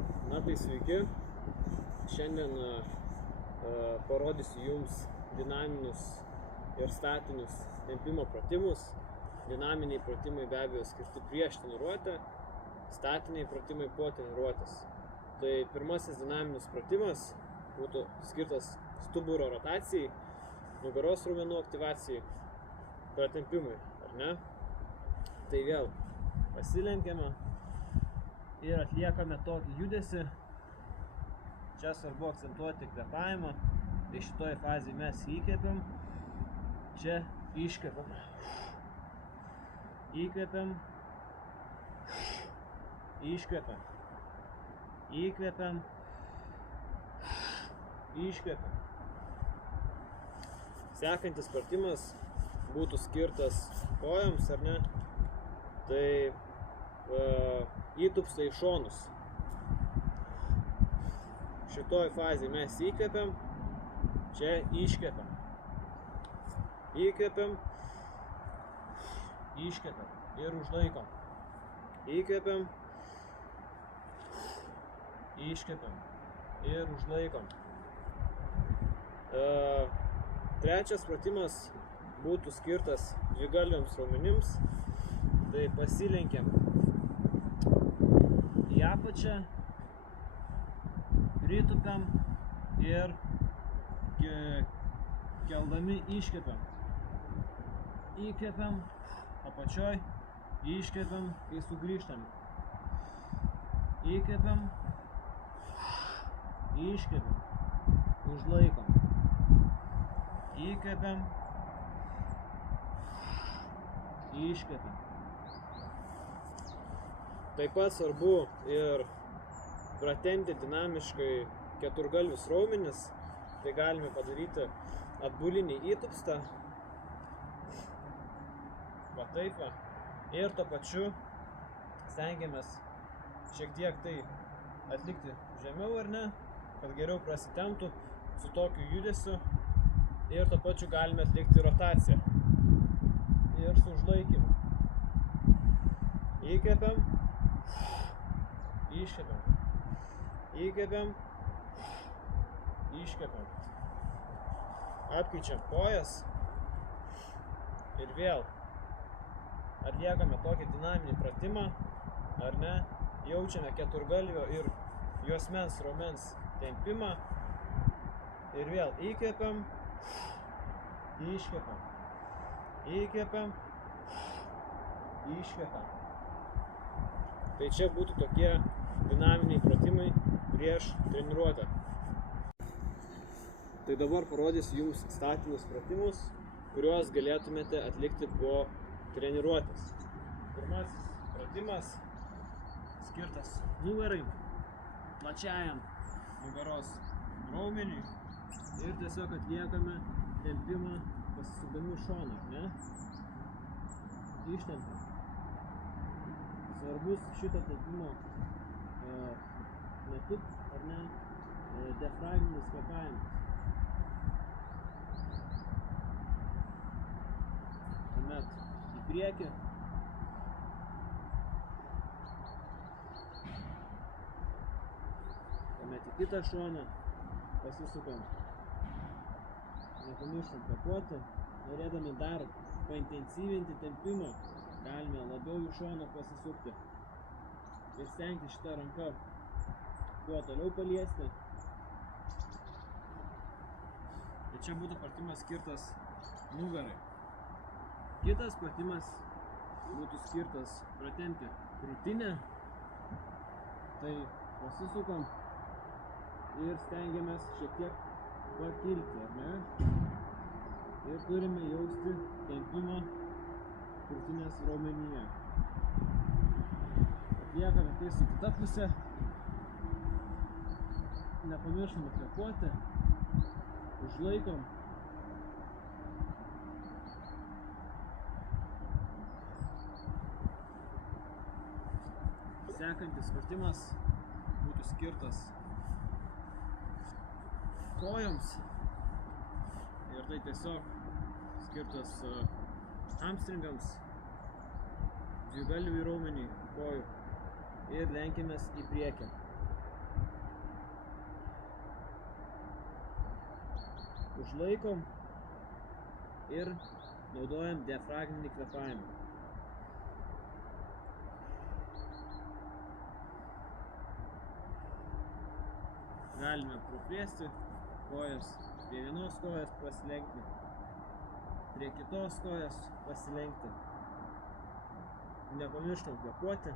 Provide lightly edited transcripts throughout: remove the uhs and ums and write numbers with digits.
Na tai sveiki, šiandien parodysiu jums dinaminius ir statinius tempimo pratimus. Dinaminiai pratimai be abejo skirti prieš treniruotę, statiniai pratimai po treniruotės. Tai pirmasis dinaminis pratimas būtų skirtas stuburo rotacijai, nugaros raumenų aktyvacijai, pratempimui, ar ne? Tai vėl pasilenkiame ir atliekame tokį judesį. Čia svarbu akcentuoti kvėpavimą. Tai šitoje fazėje mes įkvepiam, čia iškvepiam. Įkvepiam, iškvepiam. Įkvepiam, iškvepiam. Sekantis pratimas būtų skirtas kojoms, ar ne? Tai įtupsta į šonus. Šitoj fazėje mes įkvepiam, čia iškvepiam. Įkvepiam, iškvepiam ir užlaikom. Įkvepiam, iškvepiam ir užlaikom. Trečias pratimas būtų skirtas dvigalviams raumenims. Tai pasilenkiam į apačią, pritupiam ir keldami iškvepiam. Įkvepiam apačioj, iškvepiam, kai sugrįžtam. Įkvepiam, iškvepiam, užlaikom. Įkvepiam, iškvepiam. Taip pat svarbu ir pratempti dinamiškai keturgalvius raumenis. Tai galime padaryti atbulinį įtupstą. Va taip va. Ir tuo pačiu stengiamės šiek tiek tai atlikti žemiau, ar ne, kad geriau prasitemptų su tokiu judesiu. Ir tuo pačiu galime atlikti rotaciją. Ir su užlaikymu. Įkvepiam, iškvepiam. Įkvepiam, iškvepiam. Apkeičiam kojas ir vėl atliekame tokį dinaminį pratimą, ar ne? Jaučiame keturgalvio ir juosmens raumens tempimą ir vėl įkvepiam, iškvepiam. Įkvepiam, iškvepiam. Tai čia būtų tokie dinaminiai pratimai prieš treniruotę. Tai dabar parodysiu jums statinius pratimus, kuriuos galėtumėte atlikti po treniruotės. Pirmasis pratimas skirtas nugarai, plačiajam nugaros raumeniui ir tiesiog atliekame tempimą pasisukdami šoną, ne? Ištempiam. Svarbus šito tempimo metu, ar ne, diafragminis kvėpavimas. Tuomet į priekį. Tuomet į kitą šoną pasisukam. Nepamirštam kvėpuoti. Norėdami dar paintensyvinti tempimą, galime labiau į šoną pasisukti ir stengti šitą ranką kuo toliau paliesti. Tai čia būtų pratimas skirtas nugarai. Kitas pratimas būtų skirtas pratempti krūtinę. Tai pasisukam ir stengiamės šiek tiek pakilti, ar ne? Ir turime jausti tempimą krūtinės raumenyje. Atliekame tai su kita pusė. Nepamiršome kvėpuoti. Užlaikom. Sekantis pratimas būtų skirtas kojoms. Ir tai tiesiog skirtas hamstringams, dvigalviui raumeniui kojų. Ir lenkiamės į priekį. užlaikom ir naudojam diafragminį kvėpavimą. Galime praplėsti kojas, prie vienos kojas pasilenkti, prie kitos kojas pasilenkti. Nepamirštam kvėpuoti.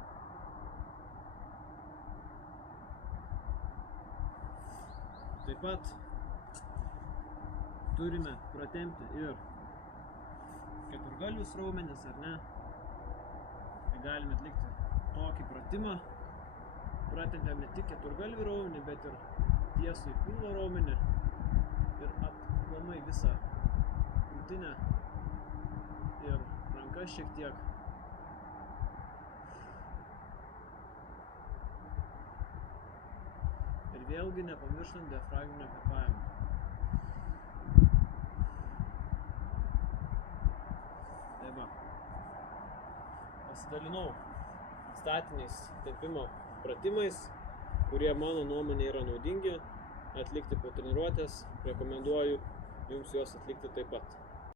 Taip pat turime pratempti ir keturgalvius raumenis, ar ne? Tai galime atlikti tokį pratimą. Pratempiam ne tik keturgalvį raumenį, bet ir tiesų į pilvo raumenį ir aplamai visą krūtinę ir rankas šiek tiek. Ir vėlgi nepamirštant diafragminio kvėpavimo. Tai va, pasidalinau statiniais tempimo pratimais, kurie mano nuomonė yra naudingi atlikti po treniruotės. Rekomenduoju jums juos atlikti taip pat.